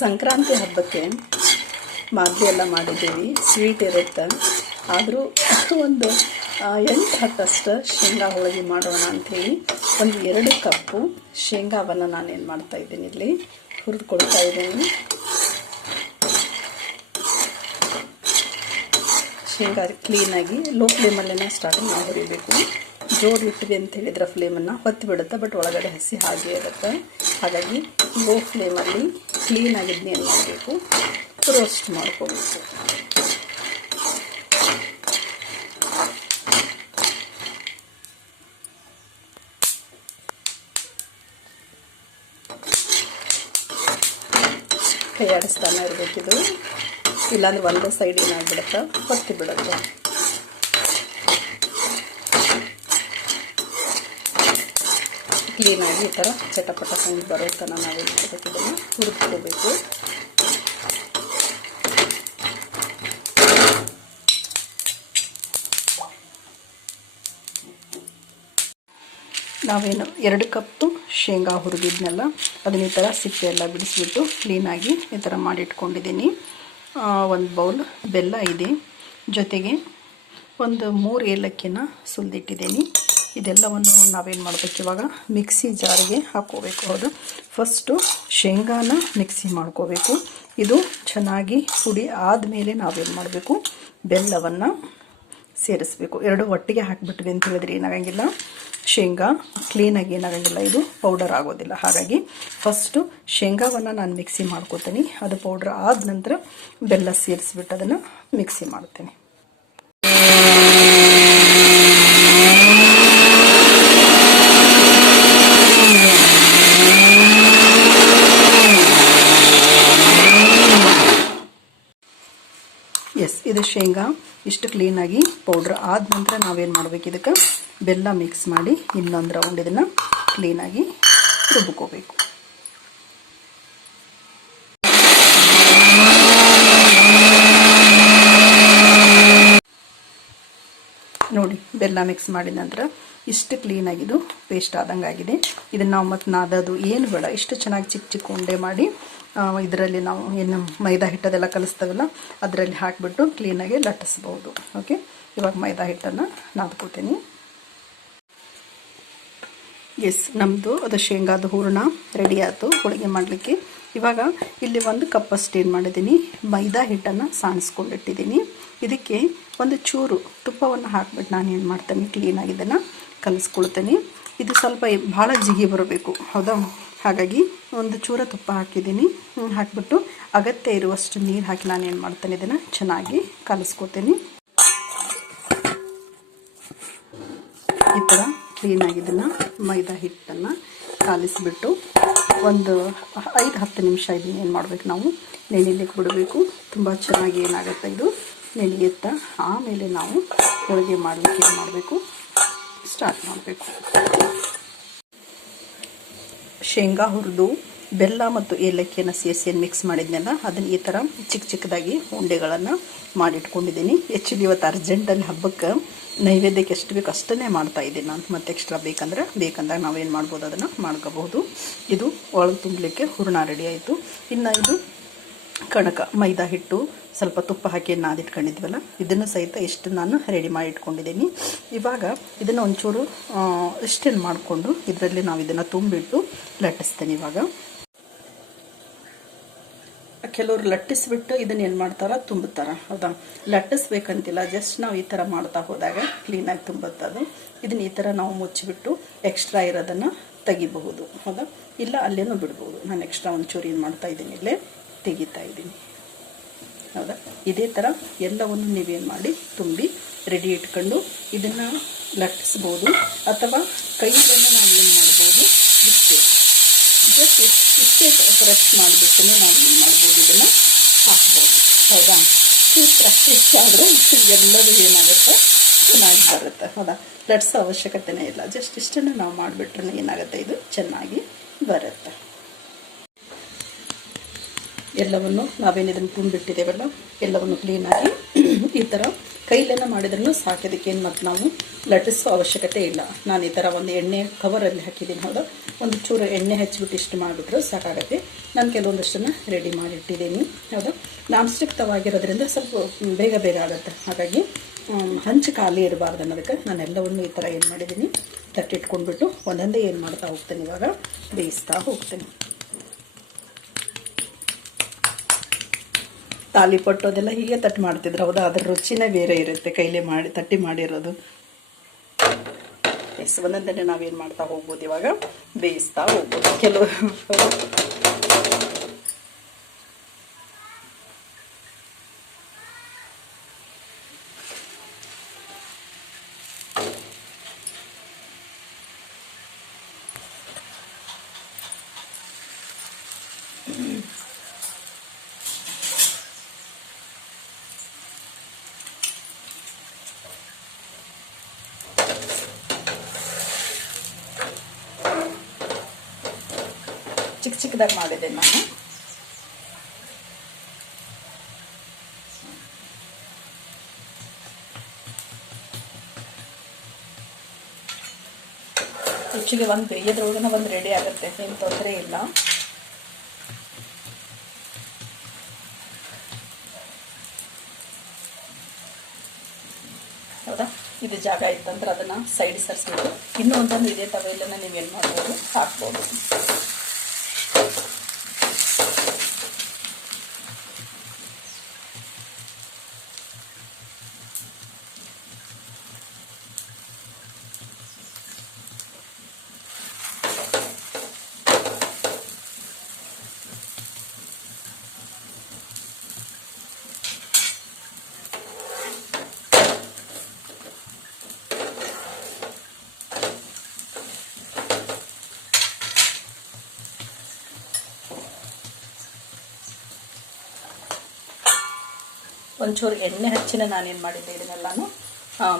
ಸಂಕ್ರಾಂತಿ ಹಬ್ಬಕ್ಕೆ ಮಾದಲಿ ಎಲ್ಲ ಮಾಡಿದ್ದೀವಿ, ಸ್ವೀಟ್ ಇರುತ್ತೆ. ಆದರೂ ಒಂದು 8-10 ಶೇಂಗಾ ಹೋಳಿಗೆ ಮಾಡೋಣ ಅಂಥೇಳಿ ಒಂದು 2 ಕಪ್ಪು ಶೇಂಗಾವನ್ನು ನಾನೇನು ಮಾಡ್ತಾಯಿದ್ದೀನಿ, ಇಲ್ಲಿ ಹುರಿದುಕೊಳ್ತಾ ಇದ್ದೀನಿ. ಶೇಂಗಾ ಕ್ಲೀನಾಗಿ ಲೋ ಫ್ಲೇಮಲ್ಲೇ ಸ್ಟಾರ್ಟಿಂಗ್ ನಾವು ಹುರಿಬೇಕು. ಜೋರು ಇಟ್ಟಿದೆ ಅಂತ ಹೇಳಿದ್ರೆ ಫ್ಲೇಮನ್ನು ಹೊತ್ತು ಬಿಡುತ್ತೆ, ಬಟ್ ಒಳಗಡೆ ಹಸಿ ಹಾಗೆ ಇರುತ್ತೆ. ಹಾಗಾಗಿ ಲೋ ಫ್ಲೇಮಲ್ಲಿ ಕ್ಲೀನಾಗಿದ್ದನ್ನ ಏನು ಮಾಡಬೇಕು, ರೋಸ್ಟ್ ಮಾಡ್ಕೋಬೇಕು. ಕೈ ಆಡಿಸ್ತಾನೆ ಇರಬೇಕಿದು, ಇಲ್ಲಾಂದ್ರೆ ಒಂದೇ ಸೈಡ್ ಏನಾಗ್ಬಿಡುತ್ತೆ, ಹೊತ್ತಿ ಬಿಡುತ್ತೆ. ಕ್ಲೀನಾಗಿ ಈ ಥರ ಚಟಪಟ ಸೌಂಡ್ ಬರೋ ತನಕ ನಾವೇನು ಮಾಡಬೇಕು, ಇದನ್ನು ಹುರಿದ್ಕೋಬೇಕು. ನಾವೇನು 2 ಕಪ್ಪು ಶೇಂಗಾ ಹುರಿದಿದ್ನೆಲ್ಲ ಅದನ್ನ ಈ ಥರ ಸಿಪ್ಪೆ ಎಲ್ಲ ಬಿಡಿಸ್ಬಿಟ್ಟು ಕ್ಲೀನಾಗಿ ಈ ಥರ ಮಾಡಿಟ್ಕೊಂಡಿದ್ದೀನಿ. 1 ಬೌಲ್ ಬೆಲ್ಲ ಇದೆ, ಜೊತೆಗೆ ಒಂದು 3 ಏಲಕ್ಕಿನ ಸುಲಿದಿಟ್ಟಿದ್ದೀನಿ. ಇದೆಲ್ಲವನ್ನು ನಾವೇನು ಮಾಡಬೇಕು, ಇವಾಗ ಮಿಕ್ಸಿ ಜಾರಿಗೆ ಹಾಕ್ಕೋಬೇಕು. ಹೌದು, ಫಸ್ಟು ಶೇಂಗಾನ ಮಿಕ್ಸಿ ಮಾಡ್ಕೋಬೇಕು. ಇದು ಚೆನ್ನಾಗಿ ಪುಡಿ ಆದಮೇಲೆ ನಾವೇನು ಮಾಡಬೇಕು, ಬೆಲ್ಲವನ್ನು ಸೇರಿಸ್ಬೇಕು. 2 ಒಟ್ಟಿಗೆ ಹಾಕಿಬಿಟ್ವಿ ಅಂತ ಹೇಳಿದ್ರೆ ಏನಾಗಂಗಿಲ್ಲ, ಶೇಂಗಾ ಕ್ಲೀನಾಗಿ ಏನಾಗಂಗಿಲ್ಲ, ಇದು ಪೌಡರ್ ಆಗೋದಿಲ್ಲ. ಹಾಗಾಗಿ ಫಸ್ಟು ಶೇಂಗಾವನ್ನು ನಾನು ಮಿಕ್ಸಿ ಮಾಡ್ಕೋತೀನಿ. ಅದು ಪೌಡ್ರ್ ಆದ ನಂತರ ಬೆಲ್ಲ ಸೇರಿಸ್ಬಿಟ್ಟು ಅದನ್ನು ಮಿಕ್ಸಿ ಮಾಡ್ತೀನಿ. ಇದು ಶೇಂಗಾ ಇಷ್ಟು ಕ್ಲೀನಾಗಿ ಪೌಡ್ರ್ ಆದ ನಂತರ ನಾವೇನು ಮಾಡಬೇಕು, ಇದಕ್ಕೆ ಬೆಲ್ಲ ಮಿಕ್ಸ್ ಮಾಡಿ ಇನ್ನೊಂದು ರೌಂಡ್ ಇದನ್ನು ಕ್ಲೀನಾಗಿ ರುಬ್ಕೋಬೇಕು. ನೋಡಿ, ಬೆಲ್ಲ ಮಿಕ್ಸ್ ಮಾಡಿದ ನಂತರ ಇಷ್ಟು ಕ್ಲೀನಾಗಿದು ಪೇಸ್ಟ್ ಆದಂಗೆ ಆಗಿದೆ. ಇದನ್ನು ನಾವು ಮತ್ತು ನಾದೋದು ಏನು ಬೇಡ, ಇಷ್ಟು ಚೆನ್ನಾಗಿ ಚಿಕ್ಕ ಚಿಕ್ಕ ಉಂಡೆ ಮಾಡಿ ಇದರಲ್ಲಿ ನಾವು ಏನು ಮೈದಾ ಹಿಟ್ಟದೆಲ್ಲ ಕಲಿಸ್ತಾವಲ್ಲ ಅದರಲ್ಲಿ ಹಾಕಿಬಿಟ್ಟು ಕ್ಲೀನಾಗಿ ಲಟ್ಟಿಸ್ಬೋದು. ಓಕೆ, ಇವಾಗ ಮೈದಾ ಹಿಟ್ಟನ್ನು ನಾದ್ಕೋತೀನಿ. ಎಸ್, ನಮ್ಮದು ಅದು ಶೇಂಗಾದ ಹೂರಣ ರೆಡಿ ಆಯಿತು ಹೋಳಿಗೆ ಮಾಡಲಿಕ್ಕೆ. ಇವಾಗ ಇಲ್ಲಿ 1 ಕಪ್ಪಷ್ಟು ಏನು ಮಾಡಿದ್ದೀನಿ, ಮೈದಾ ಹಿಟ್ಟನ್ನು ಸಾಣಿಸ್ಕೊಂಡಿಟ್ಟಿದ್ದೀನಿ. ಇದಕ್ಕೆ ಒಂದು ಚೂರು ತುಪ್ಪವನ್ನು ಹಾಕ್ಬಿಟ್ಟು ನಾನು ಏನು ಮಾಡ್ತೀನಿ, ಕ್ಲೀನಾಗಿ ಇದನ್ನು ಕಲಿಸ್ಕೊಳ್ತೀನಿ. ಇದು ಸ್ವಲ್ಪ ಭಾಳ ಜಿಗಿ ಬರಬೇಕು, ಹೌದಾ? ಹಾಗಾಗಿ ಒಂದು ಚೂರ ತುಪ್ಪ ಹಾಕಿದ್ದೀನಿ. ಹಾಕಿಬಿಟ್ಟು ಅಗತ್ಯ ಇರುವಷ್ಟು ನೀರು ಹಾಕಿ ನಾನು ಏನು ಮಾಡ್ತೀನಿ, ಇದನ್ನು ಚೆನ್ನಾಗಿ ಕಲಿಸ್ಕೊತೀನಿ. ಈ ಥರ ಕ್ಲೀನಾಗಿ ಇದನ್ನು ಮೈದಾ ಹಿಟ್ಟನ್ನು ಕಾಲಿಸ್ಬಿಟ್ಟು ಒಂದು 5-10 ನಿಮಿಷ ಇದನ್ನು ಏನು ಮಾಡಬೇಕು, ನಾವು ನೆನೆಯಲಿಕ್ಕೆ ಬಿಡಬೇಕು. ತುಂಬ ಚೆನ್ನಾಗಿ ಏನಾಗುತ್ತೆ, ಇದು ನೆನೆಯುತ್ತಾ ಆಮೇಲೆ ನಾವು ಹೋಳಿಗೆ ಮಾಡಲಿಕ್ಕೆ ಏನು ಮಾಡಬೇಕು, ಸ್ಟಾರ್ಟ್ ಮಾಡಬೇಕು. ಶೇಂಗಾ ಹುರಿದು ಬೆಲ್ಲ ಮತ್ತು ಏಲಕ್ಕಿಯನ್ನು ಸೇರಿಸಿ ಮಿಕ್ಸ್ ಮಾಡಿದ್ನೆಲ್ಲ ಅದನ್ನು ಈ ಥರ ಚಿಕ್ಕ ಚಿಕ್ಕದಾಗಿ ಉಂಡೆಗಳನ್ನು ಮಾಡಿಟ್ಕೊಂಡಿದ್ದೀನಿ. ಆ್ಯಕ್ಚುಲಿ ಇವತ್ತು ಅರ್ಜೆಂಟಲ್ಲಿ ಹಬ್ಬಕ್ಕೆ ನೈವೇದ್ಯಕ್ಕೆ ಎಷ್ಟು ಬೇಕು ಅಷ್ಟನ್ನೇ ಮಾಡ್ತಾಯಿದ್ದೀನಿ ನಾನು. ಮತ್ತು ಎಕ್ಸ್ಟ್ರಾ ಬೇಕಂದಾಗ ನಾವೇನು ಮಾಡ್ಬೋದು, ಅದನ್ನು ಮಾಡ್ಕೋಬಹುದು. ಇದು ಒಳಗೆ ತುಂಬಲಿಕ್ಕೆ ಹೂರಣ ರೆಡಿ ಆಯಿತು. ಇನ್ನು ಇದು ಕಣಕ ಮೈದಾ ಹಿಟ್ಟು ಸ್ವಲ್ಪ ತುಪ್ಪ ಹಾಕಿ ನಾದಿಟ್ಕೊಂಡಿದ್ವಲ್ಲ, ಇದನ್ನು ಸಹಿತ ಇಷ್ಟು ನಾನು ರೆಡಿ ಮಾಡಿ ಇಟ್ಕೊಂಡಿದ್ದೀನಿ. ಇವಾಗ ಇದನ್ನು ಒಂಚೂರು ಇಷ್ಟೇನು ಮಾಡಿಕೊಂಡು ಇದರಲ್ಲಿ ನಾವು ಇದನ್ನು ತುಂಬಿಟ್ಟು ಲಟ್ಟಿಸ್ತೀನಿ. ಇವಾಗ ಕೆಲವರು ಲಟ್ಟಿಸ್ಬಿಟ್ಟು ಇದನ್ನು ಏನು ಮಾಡ್ತಾರ, ತುಂಬುತ್ತಾರೆ. ಹೌದಾ? ಲಟ್ಟಿಸ್ಬೇಕಂತಿಲ್ಲ, ಜಸ್ಟ್ ನಾವು ಈ ಥರ ಮಾಡ್ತಾ ಹೋದಾಗ ಕ್ಲೀನಾಗಿ ತುಂಬುತ್ತದು. ಇದನ್ನು ಈ ಥರ ನಾವು ಮುಚ್ಚಿಬಿಟ್ಟು ಎಕ್ಸ್ಟ್ರಾ ಇರೋದನ್ನು ತೆಗಿಬಹುದು. ಹೌದಾ? ಇಲ್ಲ ಅಲ್ಲೇನೂ ಬಿಡ್ಬೋದು. ನಾನು ಎಕ್ಸ್ಟ್ರಾ ಒಂಚೂರು ಏನು ಮಾಡ್ತಾ ಇದ್ದೀನಿ, ಇಲ್ಲೇ ತೆಗಿತಾ ಇದ್ದೀನಿ. ಹೌದಾ? ಇದೇ ಥರ ಎಲ್ಲವನ್ನು ನೀವೇನು ಮಾಡಿ ತುಂಬಿ ರೆಡಿ ಇಟ್ಕೊಂಡು ಇದನ್ನು ಲಟ್ಟಿಸ್ಬೋದು, ಅಥವಾ ಕೈಯನ್ನು ನಾವು ಏನು ಮಾಡ್ಬೋದು, ಜಸ್ಟ್ ಇಷ್ಟೇ ಫ್ರೆಶ್ ಮಾಡಿಬಿಟ್ಟು ನಾವು ಏನು ಮಾಡ್ಬೋದು, ಇದನ್ನು ಹಾಕ್ಬೋದು. ಹೌದಾ? ಪ್ರಾಕ್ಟೀಸ್ ಆದರೆ ಎಲ್ಲದೂ ಏನಾಗುತ್ತೆ, ಚೆನ್ನಾಗಿ ಬರುತ್ತೆ. ಹೌದಾ? ಲಟ್ಸೋ ಅವಶ್ಯಕತೆನೇ ಇಲ್ಲ, ಜಸ್ಟ್ ಇಷ್ಟನ್ನು ನಾವು ಮಾಡಿಬಿಟ್ರೆ ಏನಾಗುತ್ತೆ, ಇದು ಚೆನ್ನಾಗಿ ಬರುತ್ತೆ. ಎಲ್ಲವನ್ನು ನಾವೇನು ಇದನ್ನು ತುಂಬಿಟ್ಟಿದ್ದೇವಲ್ಲ ಎಲ್ಲವನ್ನು ಕ್ಲೀನಾಗಿ ಈ ಥರ ಕೈಲೆಲ್ಲ ಮಾಡಿದ್ರೂ ಸಾಕೋದಕ್ಕೇನು ಮತ್ತು ನಾವು ಲಟ್ಟಿಸೋ ಅವಶ್ಯಕತೆ ಇಲ್ಲ. ನಾನು ಈ ಥರ ಒಂದು ಎಣ್ಣೆ ಕವರಲ್ಲಿ ಹಾಕಿದ್ದೀನಿ. ಹೌದಾ? ಒಂದು ಚೂರು ಎಣ್ಣೆ ಹಚ್ಚಿಬಿಟ್ಟು ಇಷ್ಟು ಮಾಡಿಬಿಟ್ರೆ ಸಾಕಾಗುತ್ತೆ. ನಾನು ಕೆಲವೊಂದಷ್ಟನ್ನು ರೆಡಿ ಮಾಡಿಟ್ಟಿದ್ದೀನಿ. ಹೌದಾ, ನಾನ್ ಸ್ಟಿಕ್ ತವಾಗಿರೋದ್ರಿಂದ ಸ್ವಲ್ಪ ಬೇಗ ಬೇಗ ಆಗುತ್ತೆ. ಹಾಗಾಗಿ ಹಂಚು ಖಾಲಿ ಇರಬಾರ್ದು ಅನ್ನೋದಕ್ಕೆ ನಾನೆಲ್ಲವನ್ನು ಈ ಥರ ಏನು ಮಾಡಿದ್ದೀನಿ ತಟ್ಟಿಟ್ಕೊಂಡ್ಬಿಟ್ಟು ಒಂದೊಂದೇ ಏನು ಮಾಡ್ತಾ ಹೋಗ್ತೇನೆ, ಇವಾಗ ಬೇಯಿಸ್ತಾ ಹೋಗ್ತೇನೆ. ತಾಲಿಪಟ್ಟು ಅದೆಲ್ಲ ಹೀಗೆ ತಟ್ಟು ಮಾಡ್ತಿದ್ರು. ಹೌದಾ, ಅದ್ರ ರುಚಿನೇ ಬೇರೆ ಇರುತ್ತೆ ಕೈಲೇ ಮಾಡಿ ತಟ್ಟಿ ಮಾಡಿರೋದು. ಒಂದೊಂದೇ ನಾವೇನು ಮಾಡ್ತಾ ಹೋಗ್ಬೋದು, ಇವಾಗ ಬೇಯಿಸ್ತಾ ಹೋಗ್ಬೋದು. ಕೆಲವು ಚಿಕ್ಕ ಚಿಕ್ಕದಾಗಿ ಮಾಡಿದೆ ನಾನು. ರುಚಿಗೆ ಒಂದು ಬೇಯೋದ್ರೊಳಗನ ಒಂದು ರೆಡಿ ಆಗುತ್ತೆ, ಏನು ತೊಂದರೆ ಇಲ್ಲ. ಹೌದಾ, ಇದು ಜಾಗ ಇತ್ತಂದ್ರೆ ಅದನ್ನು ಸೈಡ್ ಸರಿಸ್ಬಿಟ್ಟು ಇನ್ನೂ ಒಂದೊಂದು ಇದೇ ತವೆಯಲ್ಲೇ ನೀವೇನು ಮಾಡ್ಬೋದು, ಹಾಕ್ಬೋದು. ಒಂಚೂರು ಎಣ್ಣೆ ಹಚ್ಚಿನ ನಾನೇನು ಮಾಡಿದ್ದೆ, ಇದನ್ನೆಲ್ಲನೂ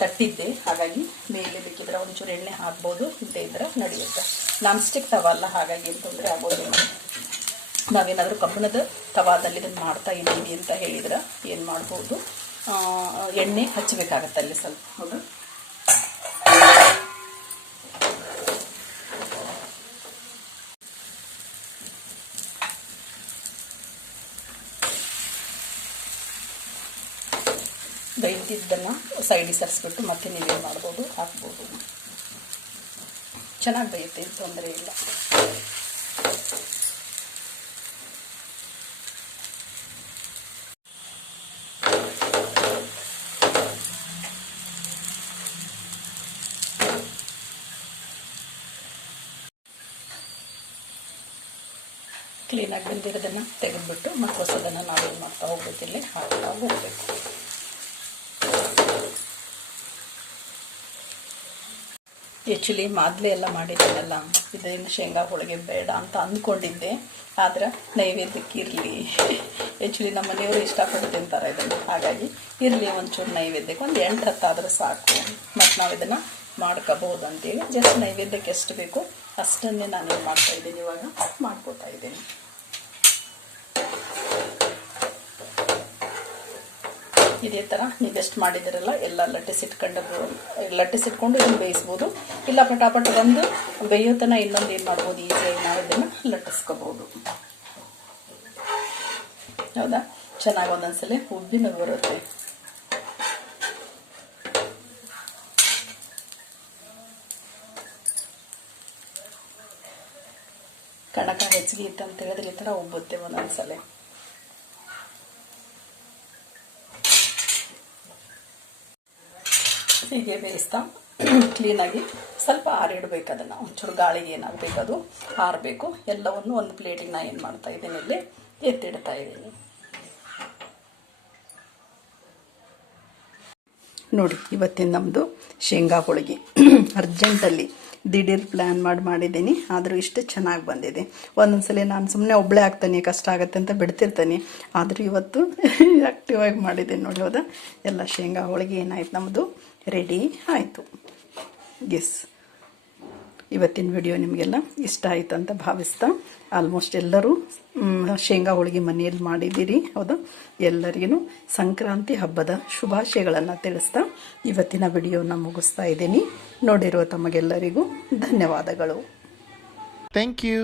ತಟ್ಟಿದ್ದೆ. ಹಾಗಾಗಿ ಮೇಲೆ ಬೇಕಿದ್ರೆ ಒಂಚೂರು ಎಣ್ಣೆ ಹಾಕ್ಬೋದು, ಇಲ್ಲದೇ ಇದ್ರೆ ನಡೆಯುತ್ತೆ. ನಾನ್ ಸ್ಟಿಕ್ ತವ ಅಲ್ಲ, ಹಾಗಾಗಿ ಏನು ತೊಂದರೆ ಆಗೋದಿಲ್ಲ. ನಾವೇನಾದರೂ ಕಬ್ಬಿಣದ ತವಾದಲ್ಲಿ ಇದನ್ನು ಮಾಡ್ತಾ ಇದ್ದೀವಿ ಅಂತ ಹೇಳಿದ್ರೆ ಏನು ಮಾಡ್ಬೋದು, ಎಣ್ಣೆ ಹಚ್ಚಬೇಕಾಗತ್ತೆ ಅಲ್ಲಿ ಸ್ವಲ್ಪ. ಹೌದು, ಬೇಯ್ದಿದ್ದನ್ನು ಸೈಡಿಗೆ ಸರಿಸ್ಬಿಟ್ಟು ಮತ್ತೆ ನೀವೇನು ಮಾಡ್ಬೋದು, ಹಾಕ್ಬೋದು. ಚೆನ್ನಾಗಿ ಬೇಯುತ್ತೆ, ತೊಂದರೆ ಇಲ್ಲ. ಕ್ಲೀನಾಗಿ ಬೆಂದಿರೋದನ್ನು ತೆಗೆದುಬಿಟ್ಟು ಮತ್ತು ಹೊಸದನ್ನು ನಾವೇನು ಮಾಡ್ತಾ ಹೋಗ್ಬೇಕಿಲ್ಲಿ ಹಾಕ್ತಾ ಹೋಗಬೇಕು. ಆ್ಯಕ್ಚುಲಿ ಮಾದಲಿ ಎಲ್ಲ ಮಾಡಿದ್ದೀನಲ್ಲ, ಇದೇನು ಶೇಂಗಾ ಹೋಳಿಗೆ ಬೇಡ ಅಂತ ಅಂದ್ಕೊಂಡಿದ್ದೆ. ಆದರೆ ನೈವೇದ್ಯಕ್ಕೆ ಇರಲಿ, ಆ್ಯಕ್ಚುಲಿ ನಮ್ಮ ಮನೆಯವರು ಇಷ್ಟಪಟ್ಟು ತಿಂತಾರೆ ಇದನ್ನು. ಹಾಗಾಗಿ ಇರಲಿ ಒಂಚೂರು ನೈವೇದ್ಯಕ್ಕೆ ಒಂದು 8-10 ಆದರೂ ಸಾಕು, ಮತ್ತು ನಾವು ಇದನ್ನು ಮಾಡ್ಕೋಬಹುದು ಅಂತೇಳಿ ಜಸ್ಟ್ ನೈವೇದ್ಯಕ್ಕೆ ಎಷ್ಟು ಬೇಕು ಅಷ್ಟನ್ನೇ ನಾನೇನು ಮಾಡ್ತಾಯಿದ್ದೀನಿ, ಇವಾಗ ಮಾಡ್ಕೋತಾ ಇದ್ದೀನಿ. ಇದೇ ಥರ ನೀವೆಷ್ಟು ಮಾಡಿದಿರಲ್ಲ ಎಲ್ಲ ಲಟ್ಟಿಸಿಟ್ಕೊಂಡು ಇದನ್ನು ಬೇಯಿಸ್ಬೋದು. ಇಲ್ಲ ಪಟಾಪಟ ಬಂದು ಬೇಯೋತನ ಇನ್ನೊಂದು ಏನು ಮಾಡ್ಬೋದು, ಈಸಿಯಾಗಿ ನಾವು ಇದನ್ನು ಲಟ್ಟಿಸ್ಕೋಬೋದು. ಹೌದಾ, ಚೆನ್ನಾಗಿ ಒಂದೊಂದ್ಸಲ ಉಬ್ಬಿನ ಬರುತ್ತೆ. ಕಣಕ ಹೆಚ್ಚಿಗೆ ಇತ್ತು ಅಂತ ಹೇಳಿದ್ರೆ ಈ ಥರ ಉಬ್ಬುತ್ತೆ ಒಂದೊಂದ್ಸಲ. ಹೀಗೆ ಬೇಯಿಸ್ತಾ ಕ್ಲೀನಾಗಿ ಸ್ವಲ್ಪ ಆರಿಡಬೇಕು. ಅದನ್ನು ಒಂಚೂರು ಗಾಳಿಗೆ ಏನಾಗಬೇಕು, ಅದು ಆರಬೇಕು. ಎಲ್ಲವನ್ನು ಒಂದು ಪ್ಲೇಟಿಗೆ ನಾನು ಏನು ಮಾಡ್ತಾ ಇದ್ದೀನಿ, ಇಲ್ಲಿ ಎತ್ತಿಡ್ತಾ ಇದ್ದೀನಿ. ನೋಡಿ, ಇವತ್ತಿನ ನಮ್ಮದು ಶೇಂಗಾ ಹೋಳಿಗೆ ಅರ್ಜೆಂಟಲ್ಲಿ ದಿಢೀರ್ ಪ್ಲ್ಯಾನ್ ಮಾಡಿದ್ದೀನಿ. ಆದರೂ ಇಷ್ಟು ಚೆನ್ನಾಗಿ ಬಂದಿದೆ. ಒಂದೊಂದ್ಸಲ ನಾನು ಸುಮ್ಮನೆ ಒಬ್ಬಳೇ ಆಗ್ತಾನೆ, ಕಷ್ಟ ಆಗುತ್ತೆ ಅಂತ ಬಿಡ್ತಿರ್ತಾನೆ. ಆದರೂ ಇವತ್ತು ಆ್ಯಕ್ಟಿವ್ ಆಗಿ ಮಾಡಿದ್ದೀನಿ ನೋಡಿ. ಹೌದಾ, ಎಲ್ಲ ಶೇಂಗಾ ಹೋಳಿಗೆ ಏನಾಯ್ತು ನಮ್ಮದು ರೆಡಿ ಆಯಿತು. ಗೆಸ್ ಇವತ್ತಿನ ವಿಡಿಯೋ ನಿಮಗೆಲ್ಲ ಇಷ್ಟ ಆಯಿತು ಅಂತ ಭಾವಿಸ್ತಾ, ಆಲ್ಮೋಸ್ಟ್ ಎಲ್ಲರೂ ಶೇಂಗಾ ಹೋಳಿಗೆ ಮನೆಯಲ್ಲಿ ಮಾಡಿದ್ದೀರಿ. ಹೌದಾ, ಎಲ್ಲರಿಗೂ ಸಂಕ್ರಾಂತಿ ಹಬ್ಬದ ಶುಭಾಶಯಗಳನ್ನು ತಿಳಿಸ್ತಾ ಇವತ್ತಿನ ವಿಡಿಯೋನ ಮುಗಿಸ್ತಾ ಇದ್ದೀನಿ. ನೋಡಿರುವ ತಮಗೆಲ್ಲರಿಗೂ ಧನ್ಯವಾದಗಳು. Thank you.